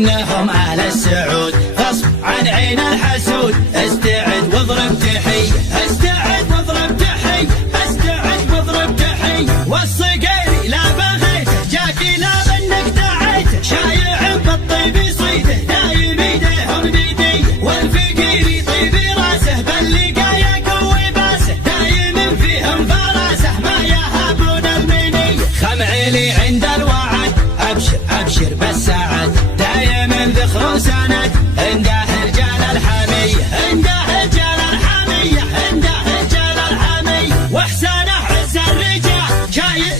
منهم أهل السعود غصب عن عين الحسود. استعد واضرب تحية، استعد واضرب تحية، استعد واضرب تحية. والصقيري لا بغيته جاك لا بنك دعيته، شايع بالطيب يصيده دايم ايديهم بيديه. والفقير يطيب راسه باللقايا قوي باسه، دايم فيهم فراسه ما يهابون المنيه. خمعيلي عند الوعد ابشر ابشر بالسعد، دايم ذخر وسند عنده رجال الحميه، عنده رجال الحميه، عنده رجال الحميه. واحسانه عز الرجال شايل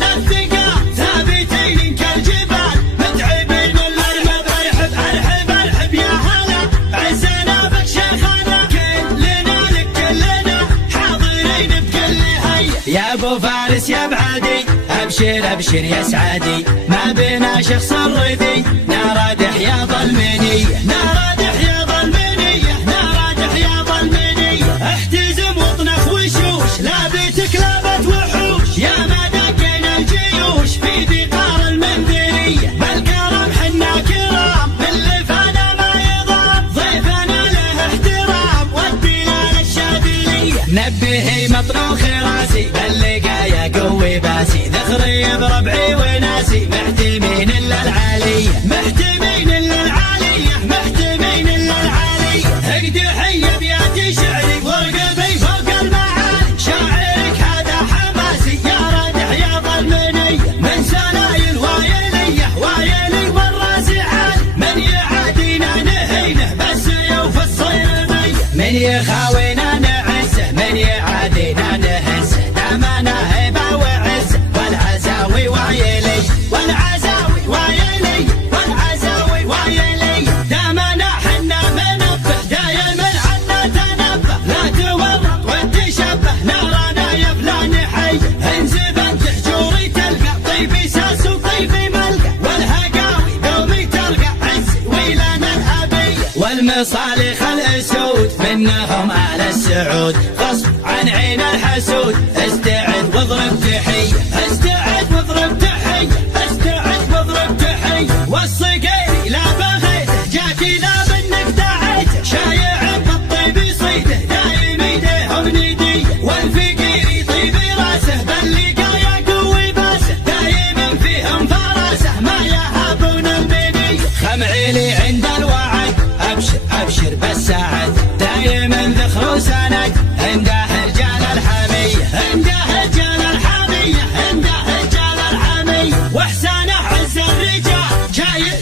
للثقال، ثابتين كالجبال متعبين للمذ. ارحب ارحب ارحب يا هلا عزنا بك شيخنا، كلنا لك كلنا حاضرين بكل هيئه. يا ابو فارس يا بعدي ابشر ابشر يا سعدي، ما بينا شخص الردي نار حياض المنيه، نار حياض المنيه، نار حياض المنيه. احتزم واطنخ وشوش لابتك لابت وحوش، يا ما دقينا الجيوش في دقار المنذريه. بالكرم حنا كرام من لفانا ما يضام، ضيفنا له احترام والدلال الشاذليه. نبهي مطروخ راسي باللقايا قوي باسي، ذخري بربعي وناسي محتمين الا العاليه، محتمين الا العاليه، محتمين الا العاليه. اقد حي ابياتي شعري وارقبي فوق المعالي، شاعرك هذا حماسي يا رادح يا ظلمنيه. من سلايل وايليه وايلي والراس عالي، من يعادينا نهينه بالسيوف الصيرميه. من يخاوينا نعزه، من يعادينا نهزه، دامنا هيبه وعزه. والعزاوي وايلي والعزاوي وايلي والعزاوي وايلي، دامنا حنا منبه دايم عنا تنبه. لا تورط وتشبه نارنا يا فلان حي، انزب انت حجوري تلقى طيبي ساس وطيبي ملقى. والهقاوي دومي تلقى عزي ويلنا الابيه. والمصالح الاسود منهم اهل السعود غصب عن عين الحسود. استعد واضرب تحيه، استعد واضرب تحيه، استعد واضرب تحيه. والصقيري لا بغيته جاك لا بنك دعيته، شايع بالطيب يصيده دايم ايديهم بيديه. والفقير يطيب راسه باللقايا قوي باسه، دايم فيهم فراسه ما يهابون المنيه. خمعيلي عند الوعد ابشر ابشر بالسعد، دايم ذخر وسند عنده رجال الحميه، عنده رجال الحميه، عنده رجال الحميه. واحسانه عز الرجال شايل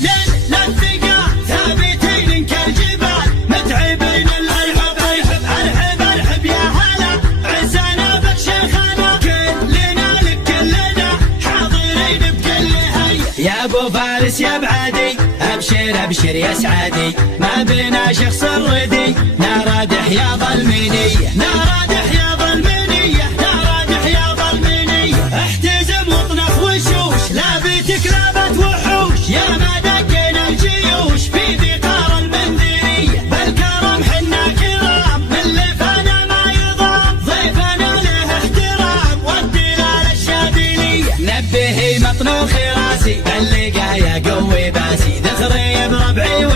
للثقال، ثابتين كالجبال متعبين. الارحب ارحب ارحب ارحب يا هلا عزنا بك شيخنا، كلنا لك كلنا حاضرين بكل هيئه. يا ابو فارس يا بعدي ابشر ابشر يا سعدي، ما بينا شخص الردي نار حياض المنيه، نار حياض المنيه، نار حياض المنيه. احتزم واطنخ وشوش لابتك لابت وحوش، يا ما دقينا الجيوش في دقار المنذريه. بالكرم حنا كرام من لفانا ما يضام، ضيفنا له احترام والدلال الشاذليه. نبهي مطنوخ راسي باللقايا قوي باسي، ذخري بربعي